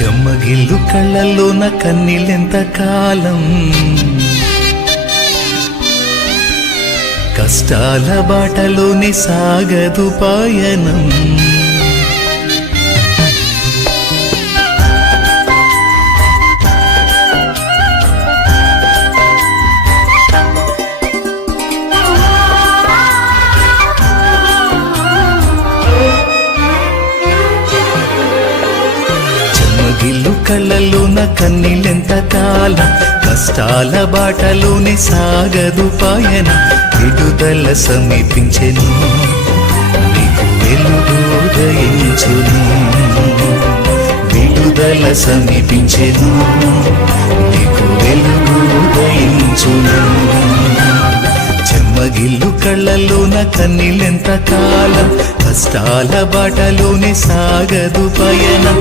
చెమ్మగిల్లు కళ్ళల్లోన కన్నీళ్ళెంత కాలం, కష్టాల బాటలోని సాగదు పయనం. చెమ్మగిల్లు కళ్ళల్లోన కన్నీళ్ళెంత కాలం, కష్టాల బాటలోని సాగదు పయనం. విడుదల సమీపించెను, నీకు వెలుగు ఉదయించును. విడుదల సమీపించెను, నీకు వెలుగు ఉదయించును. చెమ్మగిల్లు కళ్ళల్లోన కన్నీళ్ళెంత కాలం, కష్టాల బాటలోని సాగదు పయనం.